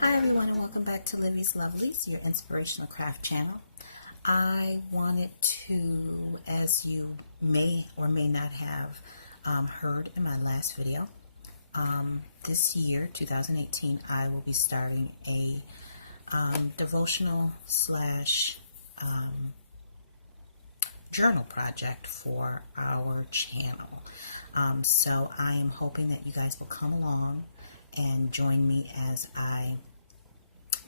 Hi everyone, and welcome back to Lovelies, your inspirational craft channel. I wanted to, as you may or may not have heard in my last video, this year, 2018, I will be starting a devotional slash journal project for our channel. So I am hoping that you guys will come along and join me as I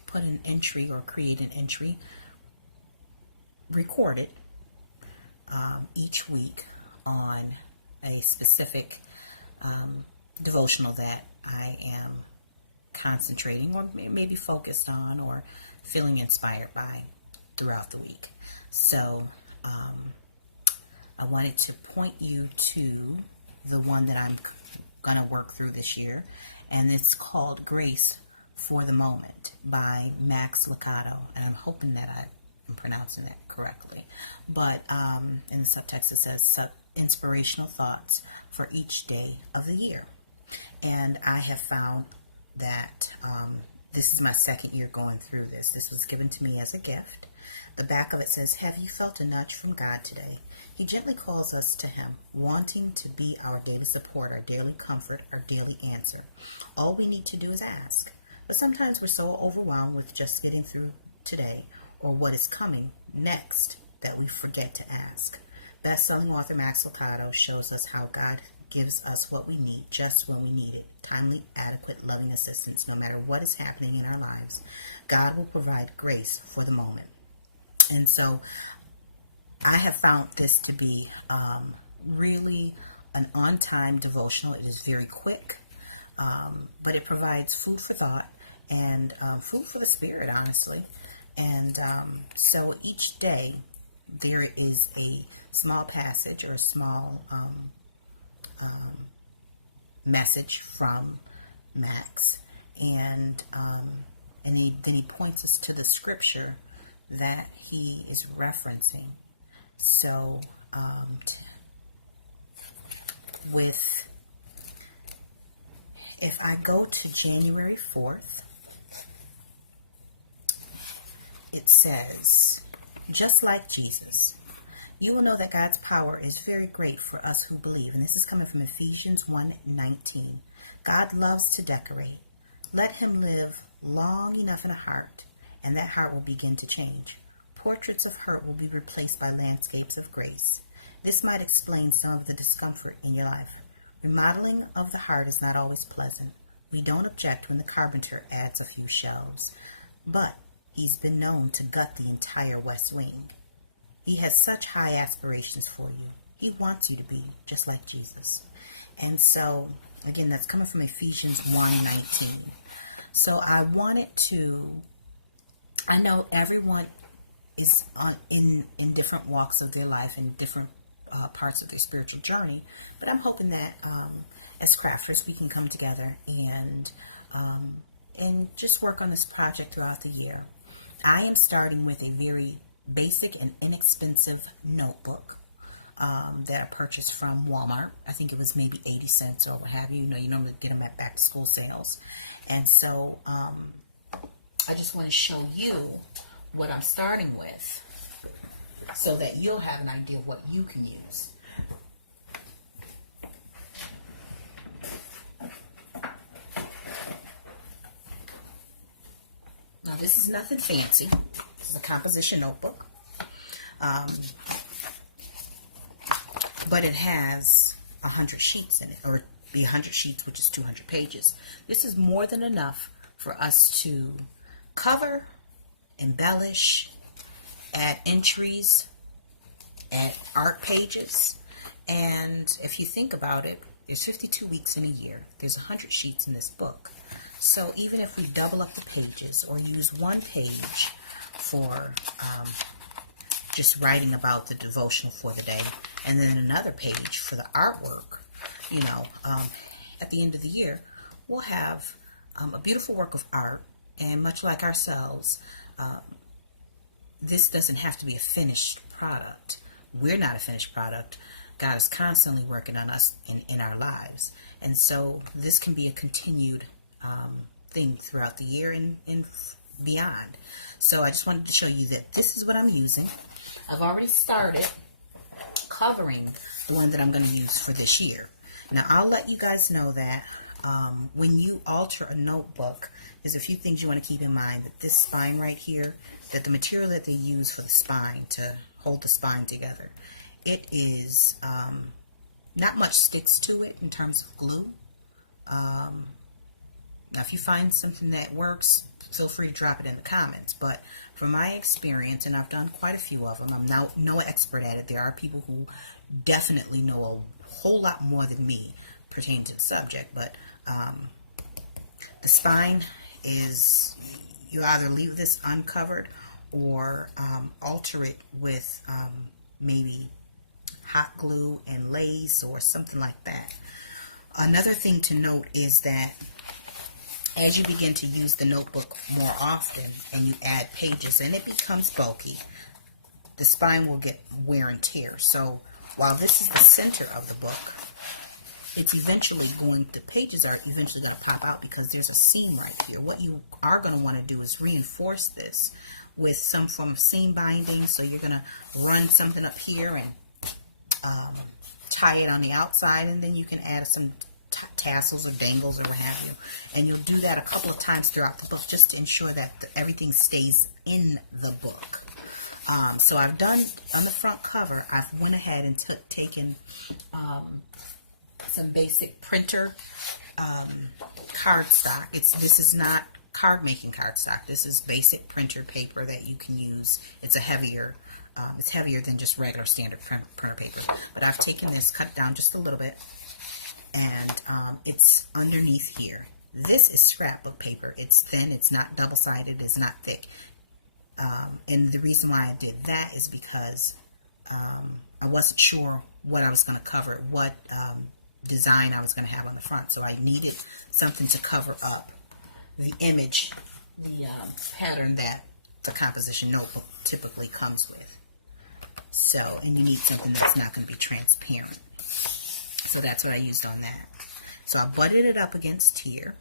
put an entry or create an entry, record it each week on a specific devotional that I am concentrating or maybe focused on or feeling inspired by throughout the week. So I wanted to point you to the one that I'm going to work through this year, and it's called Grace for the Moment by Max Lucado, and I'm hoping that I am pronouncing that correctly. But in the subtext it says inspirational thoughts for each day of the year. And I have found that this is my second year going through this. This was given to me as a gift. The back of it says, "Have you felt a nudge from God today? He gently calls us to Him, wanting to be our daily support, our daily comfort, our daily answer. All we need to do is ask. But sometimes we're so overwhelmed with just getting through today or what is coming next that we forget to ask." Best-selling author Max Lucado shows us how God gives us what we need just when we need it. Timely, adequate, loving assistance, no matter what is happening in our lives. God will provide grace for the moment. And so I have found this to be really an on-time devotional. It is very quick, but it provides food for thought and food for the spirit, honestly. And so each day there is a small passage or a small message from Max, and then he points us to the scripture that he is referencing. So if I go to January 4th, it says, "Just like Jesus, you will know that God's power is very great for us who believe." And this is coming from Ephesians 1:19. "God loves to decorate. Let him live long enough in a heart, and that heart will begin to change. Portraits of hurt will be replaced by landscapes of grace. This might explain some of the discomfort in your life. Remodeling of the heart is not always pleasant. We don't object when the carpenter adds a few shelves, but he's been known to gut the entire West Wing. He has such high aspirations for you. He wants you to be just like Jesus." And so, again, that's coming from Ephesians 1:19. So I wanted to, I know everyone is in different walks of their life and different parts of their spiritual journey, but I'm hoping that as crafters we can come together and just work on this project throughout the year. I am starting with a very basic and inexpensive notebook that I purchased from Walmart. I think it was maybe 80 cents or what have you. You normally get them at back to school sales. And so I just want to show you what I'm starting with so that you'll have an idea of what you can use. Now, this is nothing fancy. This is a composition notebook. But it has 100 sheets in it, or be 100 sheets, which is 200 pages. This is more than enough for us to cover, embellish, add entries, add art pages. And if you think about it, there's 52 weeks in a year. There's 100 sheets in this book. So even if we double up the pages or use one page for just writing about the devotional for the day, and then another page for the artwork, at the end of the year, we'll have a beautiful work of art. And much like ourselves, this doesn't have to be a finished product. We're not a finished product. God is constantly working on us in our lives. And so this can be a continued thing throughout the year and beyond. So I just wanted to show you that this is what I'm using. I've already started covering the one that I'm going to use for this year. Now I'll let you guys know that when you alter a notebook, there's a few things you want to keep in mind. That this spine right here, that the material that they use for the spine to hold the spine together, it is not much sticks to it in terms of glue. Now if you find something that works, feel free to drop it in the comments. But from my experience, and I've done quite a few of them, I'm no expert at it. There are people who definitely know a whole lot more than me pertaining to the subject. But the spine is, you either leave this uncovered or alter it with maybe hot glue and lace or something like that. Another thing to note is that as you begin to use the notebook more often and you add pages and it becomes bulky, the spine will get wear and tear. So while this is the center of the book, it's eventually going, the pages are eventually going to pop out because there's a seam right here. What you are going to want to do is reinforce this with some form of seam binding. So you're going to run something up here and tie it on the outside, and then you can add some tassels or dangles or what have you, and you'll do that a couple of times throughout the book just to ensure that everything stays in the book. So I've done on the front cover, I've went ahead and taken some basic printer cardstock. This is not card making cardstock. This is basic printer paper that you can use. It's a heavier it's heavier than just regular standard printer paper, but I've taken this, cut it down just a little bit, and it's underneath here. This is scrapbook paper. It's thin, it's not double-sided, it's not thick. And the reason why I did that is because I wasn't sure what I was going to cover, what design I was going to have on the front. So I needed something to cover up the image, the pattern that the composition notebook typically comes with. So, and you need something that's not going to be transparent. So that's what I used on that. So I butted it up against here.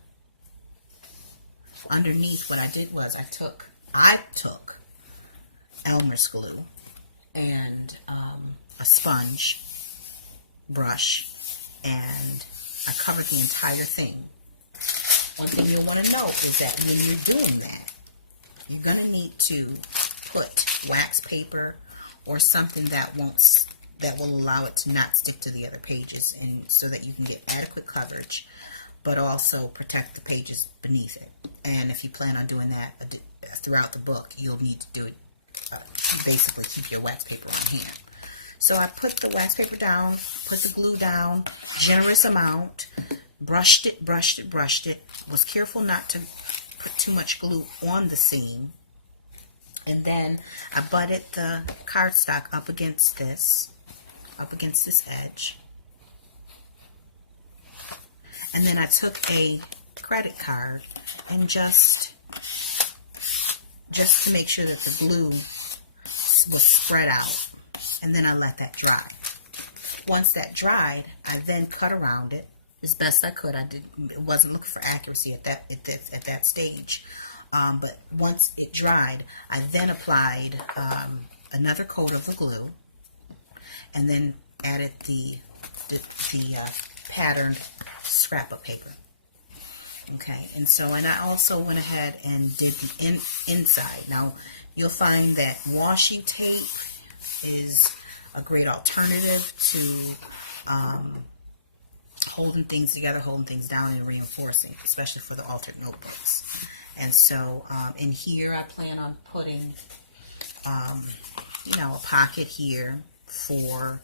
Underneath, what I did was I took Elmer's glue and a sponge brush, and I covered the entire thing. One thing you'll want to note is that when you're doing that, you're going to need to put wax paper or something that will allow it to not stick to the other pages, and so that you can get adequate coverage but also protect the pages beneath it. And if you plan on doing that throughout the book, you'll need to do it, basically keep your wax paper on hand. So I put the wax paper down, put the glue down, generous amount, brushed it, was careful not to put too much glue on the seam, and then I butted the cardstock up against this edge. And then I took a credit card and just to make sure that the glue was spread out, and then I let that dry. Once that dried, I then cut around it as best I could. I wasn't looking for accuracy at that stage, but once it dried, I then applied another coat of the glue, and then added the patterned scrapbook paper. Okay, and I also went ahead and did the inside. Now you'll find that washi tape is a great alternative to holding things together, holding things down, and reinforcing, especially for the altered notebooks. And so in here I plan on putting a pocket here for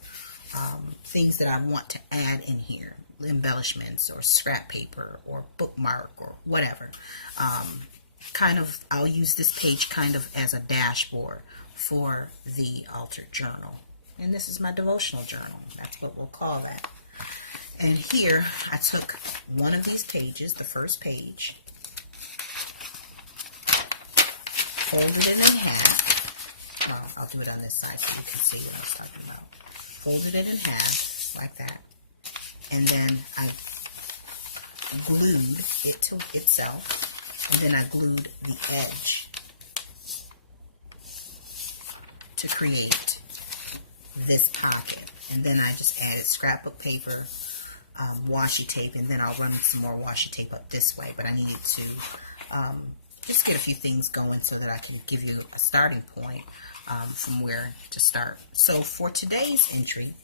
things that I want to add in here, embellishments or scrap paper or bookmark or whatever. I'll use this page kind of as a dashboard for the altered journal. And this is my devotional journal. That's what we'll call that. And here I took one of these pages, the first page, folded it in half. Well, I'll do it on this side so you can see what I was talking about. Folded it in half like that, and then I glued it to itself. And then I glued the edge to create this pocket. And then I just added scrapbook paper, washi tape, and then I'll run some more washi tape up this way. But I needed to just get a few things going so that I can give you a starting point from where to start. So for today's entry,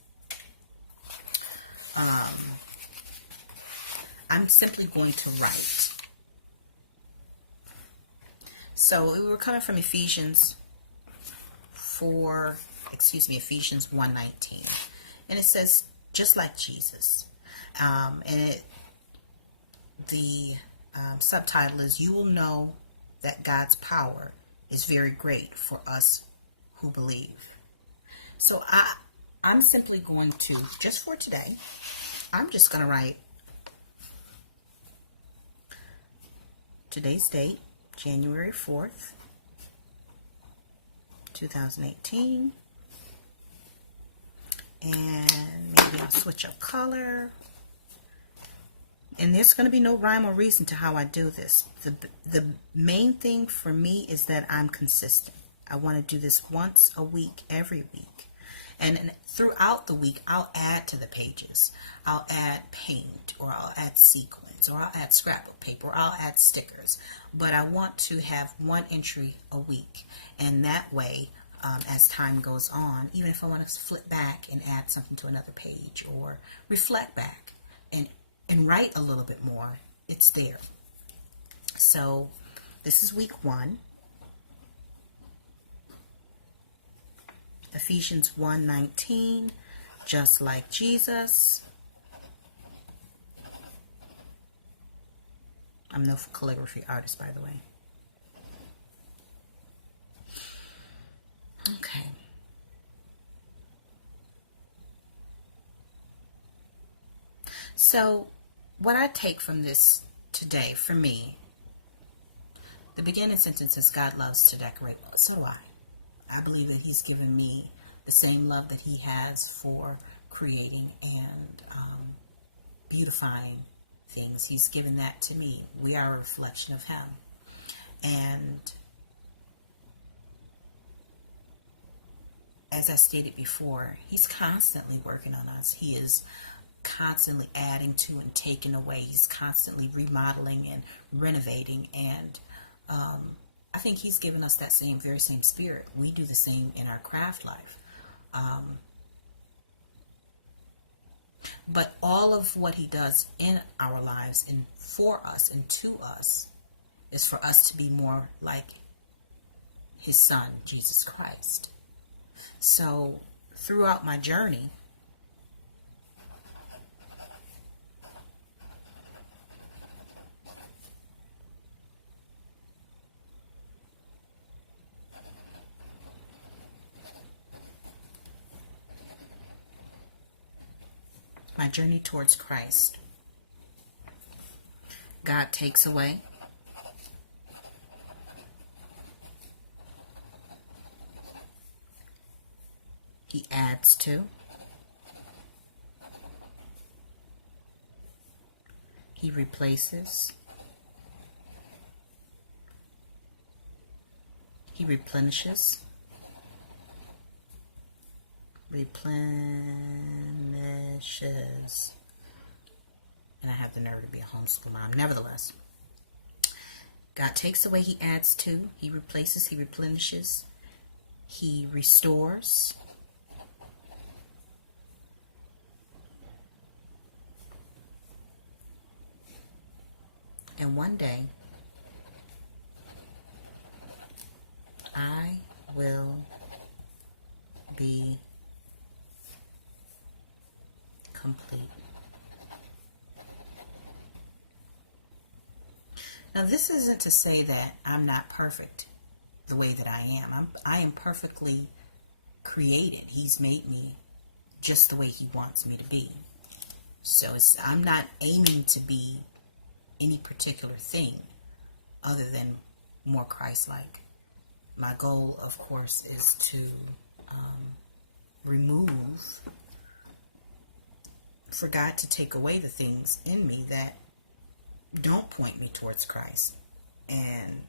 I'm simply going to write. So we were coming from Ephesians 1:19, and it says, just like Jesus. The subtitle is, you will know that God's power is very great for us who believe. So I'm simply going to, just for today, I'm just going to write today's date, January 4th, 2018. And maybe I'll switch up color. And there's going to be no rhyme or reason to how I do this. The main thing for me is that I'm consistent. I want to do this once a week, every week. And throughout the week, I'll add to the pages. I'll add paint, or I'll add sequins, or I'll add scrapbook paper, or I'll add stickers. But I want to have one entry a week. And that way, as time goes on, even if I want to flip back and add something to another page, or reflect back and write a little bit more, it's there. So this is week 1. Ephesians 1:19, just like Jesus. I'm no calligraphy artist, by the way. Okay. So what I take from this today, for me, the beginning sentence says, God loves to decorate. So do I. I believe that He's given me the same love that He has for creating and beautifying things. He's given that to me. We are a reflection of Him. And as I stated before, He's constantly working on us. He is constantly adding to and taking away. He's constantly remodeling and renovating. And I think He's given us that very same spirit. We do the same in our craft life. But all of what He does in our lives and for us and to us is for us to be more like His Son, Jesus Christ. So throughout my journey, towards Christ, God takes away. He adds to. He replaces. He replenishes. Replenishes. And I have the nerve to be a homeschool mom. Nevertheless, God takes away, He adds to, He replaces, He replenishes, He restores. And one day, I will be complete. Now, this isn't to say that I'm not perfect the way that I am. I am perfectly created. He's made me just the way He wants me to be. So I'm not aiming to be any particular thing other than more Christ-like. My goal, of course, is to remove, for God to take away the things in me that don't point me towards Christ. and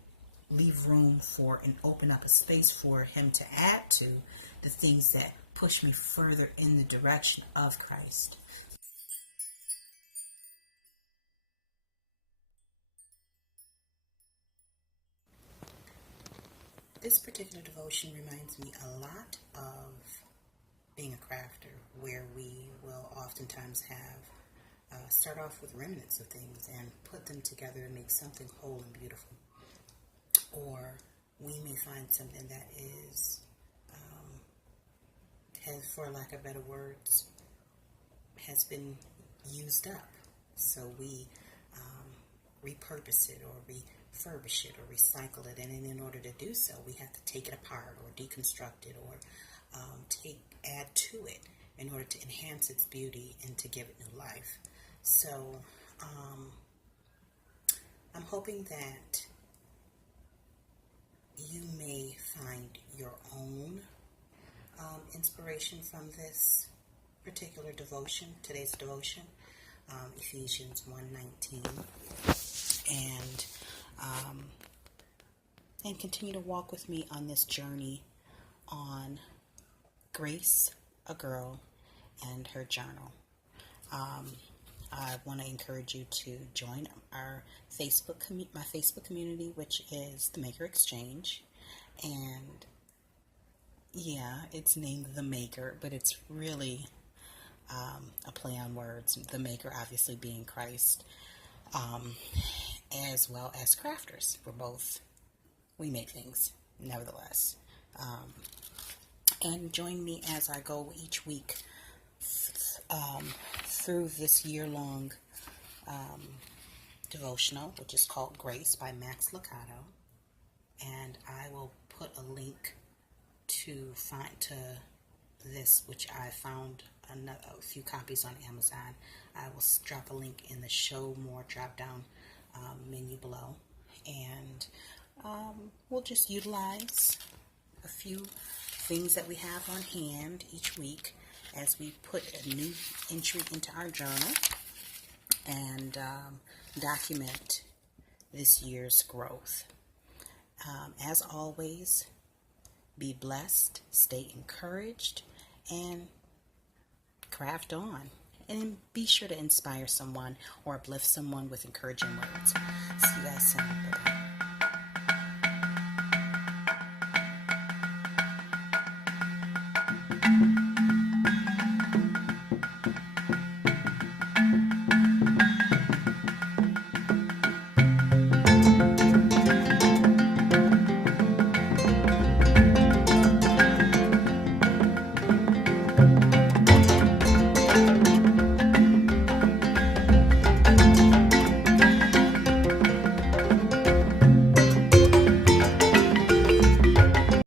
leave room for and open up a space for him to add to the things that push me further in the direction of Christ. This particular devotion reminds me a lot of being a crafter, where we will oftentimes have start off with remnants of things and put them together and make something whole and beautiful. Or we may find something that is, has, for lack of better words, has been used up. So we repurpose it or refurbish it or recycle it. And in order to do so, we have to take it apart or deconstruct it or add to it in order to enhance its beauty and to give it new life. So I'm hoping that you may find your own inspiration from this particular devotion, today's devotion, Ephesians 1:19, and continue to walk with me on this journey on Grace, a Girl, and Her Journal. I want to encourage you to join our my Facebook community, which is the Maker Exchange. And yeah, it's named The Maker, but it's really a play on words. The Maker obviously being Christ, as well as crafters. We make things, nevertheless. And join me as I go each week through this year-long devotional, which is called Grace by Max Lucado. And I will put a link to this, which I found a few copies on Amazon. I will drop a link in the Show More drop-down menu below. And we'll just utilize a few things that we have on hand each week as we put a new entry into our journal and document this year's growth. As always, be blessed, stay encouraged, and craft on. And be sure to inspire someone or uplift someone with encouraging words. See you guys soon. Bye-bye.